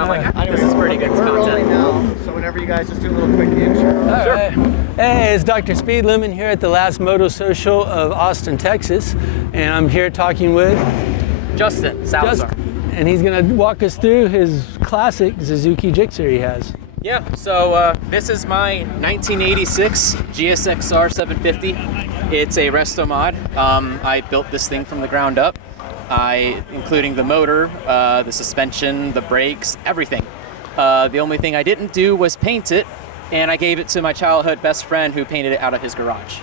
I'm like, this is pretty good We're rolling content. now, so whenever you guys just do a little quick intro. All right. Hey, it's Dr. Speed Lemon here at the last Moto Social of Austin, Texas, and I'm here talking with Justin Salazar. and he's gonna walk us through his classic Suzuki GSXR he has. Yeah, so this is my 1986 GSXR 750. It's a resto mod. I built this thing from the ground up, including the motor, the suspension, the brakes, everything. The only thing I didn't do was paint it, and I gave it to my childhood best friend who painted it out of his garage.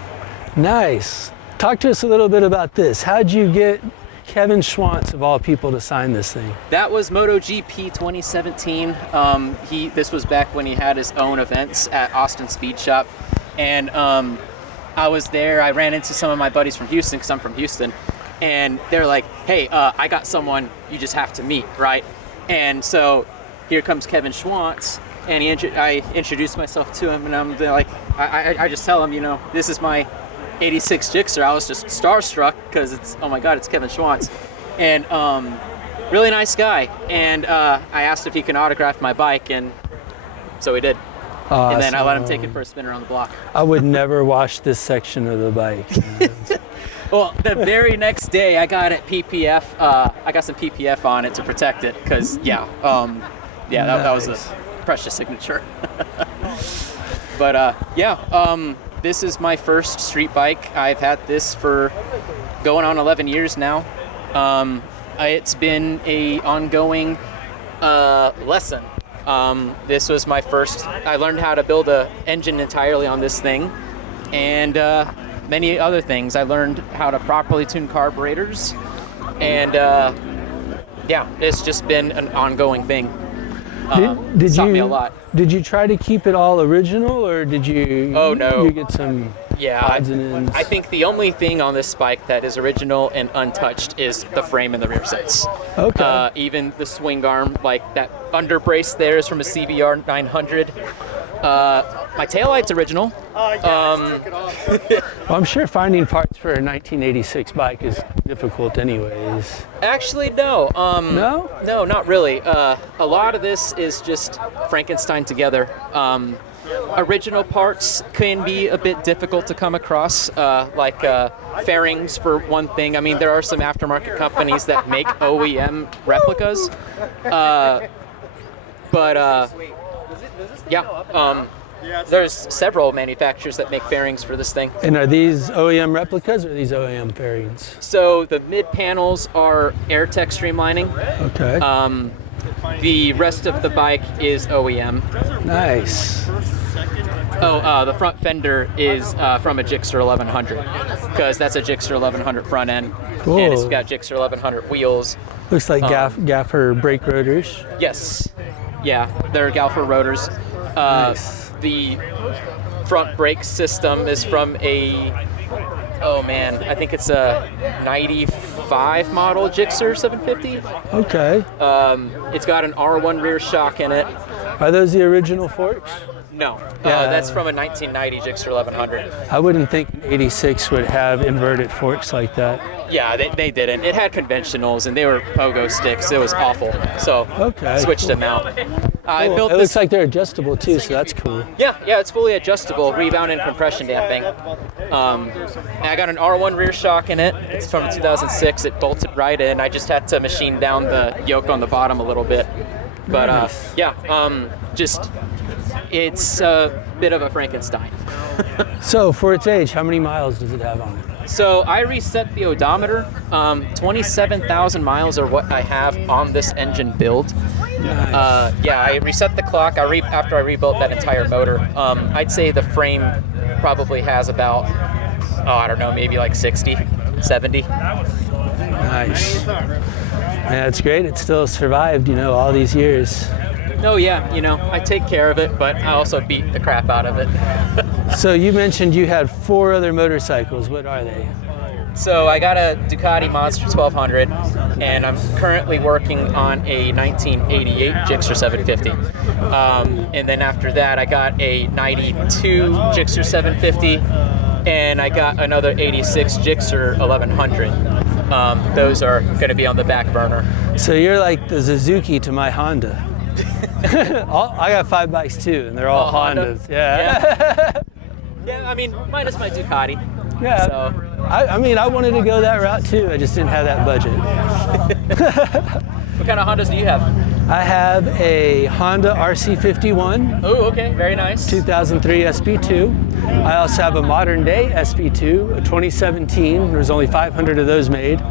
Nice. Talk to us a little bit about this. How'd you get Kevin Schwantz, of all people, to sign this thing? That was MotoGP 2017. This was back when he had his own events at Austin Speed Shop, and I was there. I ran into some of my buddies from Houston, because I'm from Houston, and they're like, hey, I got someone you just have to meet, right? And so here comes Kevin Schwantz, and I introduced myself to him, and I just tell him, you know, this is my 86 GSXR. I was just starstruck because oh my God, it's Kevin Schwantz. And really nice guy. And I asked if he can autograph my bike, and so he did. Awesome. And then I let him take it for a spin around the block. I would never wash this section of the bike. Well, the very next day I got it PPF. I got some PPF on it to protect it because, that was a precious signature. But this is my first street bike. I've had this for going on 11 years now. It's been a ongoing lesson. This was my first. I learned how to build an engine entirely on this thing, and many other things. I learned how to properly tune carburetors, and it's just been an ongoing thing. It's taught me a lot. Did you try to keep it all original, or did you? Oh no. You get some odds and ends? I think the only thing on this bike that is original and untouched is the frame and the rear sets. Okay. Even the swing arm, like that under brace there, is from a CBR 900. My taillight's original. Well, I'm sure finding parts for a 1986 bike is difficult anyways. Actually, no. No? No, not really. A lot of this is just Frankenstein together. Original parts can be a bit difficult to come across, like fairings for one thing. I mean, there are some aftermarket companies that make OEM replicas, there's several manufacturers that make fairings for this thing. And are these OEM replicas or are these OEM fairings? So the mid panels are AirTech streamlining. Okay. The rest of the bike is OEM. Nice. The front fender is from a GSXR 1100, because that's a GSXR 1100 front end. Cool. And it's got GSXR 1100 wheels. Looks like gaffer brake rotors. Yes. Yeah, they're Galfer rotors. Nice. The front brake system is from I think it's a 95 model GSXR 750. Okay. It's got an R1 rear shock in it. Are those the original forks? No, Yeah. that's from a 1990 GSXR 1100. I wouldn't think 86 would have inverted forks like that. Yeah, they didn't. It had conventionals, and they were pogo sticks. It was awful. So I switched them out. I built It looks like they're adjustable too, so that's cool. Yeah, it's fully adjustable, rebound and compression damping. And I got an R1 rear shock in it. It's from 2006. It bolted right in. I just had to machine down the yoke on the bottom a little bit. But it's a bit of a Frankenstein. So for its age, how many miles does it have on it? So I reset the odometer. 27,000 miles are what I have on this engine build. Nice. I reset the clock after I rebuilt that entire motor. I'd say the frame probably has about, maybe like 60, 70. Nice. Yeah, that's great. It still survived, all these years. Oh yeah, I take care of it, but I also beat the crap out of it. So you mentioned you had 4 other motorcycles. What are they? So I got a Ducati Monster 1200, and I'm currently working on a 1988 GSXR 750. And then after that, I got a 92 GSXR 750, and I got another 86 GSXR 1100. Those are going to be on the back burner. So you're like the Suzuki to my Honda. I got 5 bikes too, and they're all Honda? Hondas. Yeah. Yeah, I mean, minus my Ducati. Yeah. So, I mean, I wanted to go that route too. I just didn't have that budget. what kind of Hondas do you have? I have a Honda RC51. Oh, okay, very nice. 2003 SP2. I also have a modern day SP2, a 2017. There's only 500 of those made.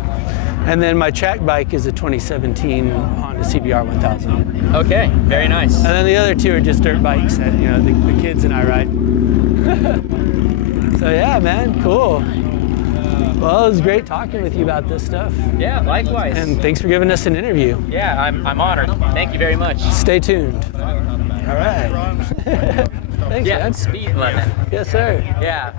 And then my track bike is a 2017 Honda CBR 1000. Okay, very nice. And then the other two are just dirt bikes that the kids and I ride. So yeah, man, cool. Well, it was great talking with you about this stuff. Yeah, likewise. And thanks for giving us an interview. Yeah, I'm honored. Thank you very much. Stay tuned. All right. Thanks, Yeah, man. speed limit. Yes, sir. Yeah.